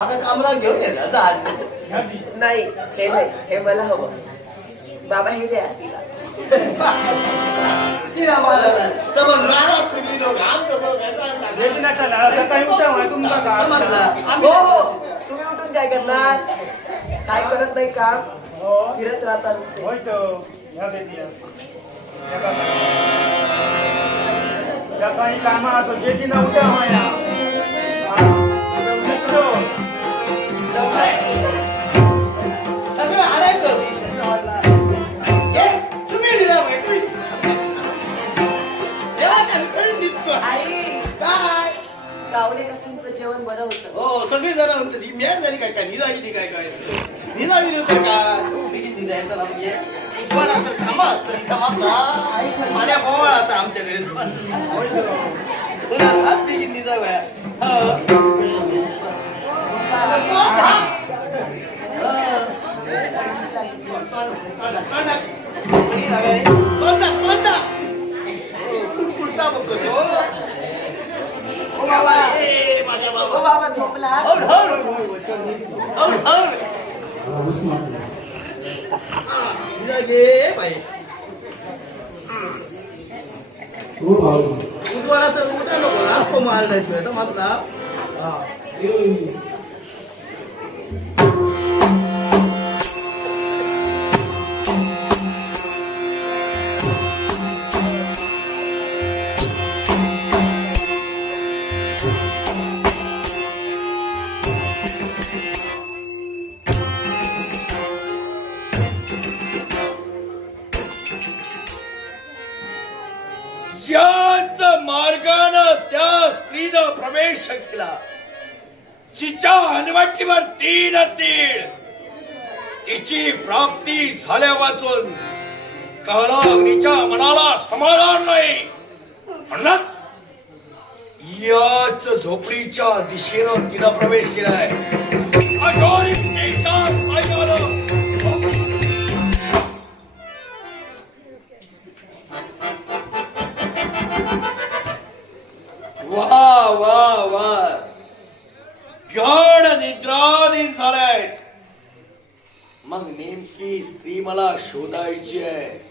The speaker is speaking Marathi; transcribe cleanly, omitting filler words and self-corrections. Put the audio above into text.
आता कामरा घेऊन ये आता आज नाही हे नाही हे मला हवं बाबा हे द्या तिला तिला मला समज राहत तुम्ही लोक आमचं लोक हो हो तुम्ही उठून काय करणार काय करत नाही काम फिरत राहता काही कामा जेटी नव्हत्या माया सगळं आडायचं होती तुम्ही दिला माहिती आई काय गावले का तुमचं जेवण बरं होतं हो सगळी जरा म्हणते ही मॅट झाली काय काय निजाली ती काय काय निजाली होतं का बिगिन निजायचं ना म्हणजे पण असं थांबा तरी थांबा माझ्या पोवाळाचा आमच्याकडे हात बिगिन निजाव्या बाबा झोपला उद्वाराचं उठा नको आपको मारण्याचं माझा याच मार्गानं त्या स्त्रीनं प्रवेश केला जिच्या हनवटीवर तीन तीळ तिची प्राप्ती झाल्या वाचून कालाग्नीच्या मनाला समाधान नाही म्हणूनच याच झोपडीच्या दिशेनं तिनं प्रवेश केलाय वा वा वा गाढ निद्राधीन झालाय मग नेमकी स्त्री मला शोधायची आहे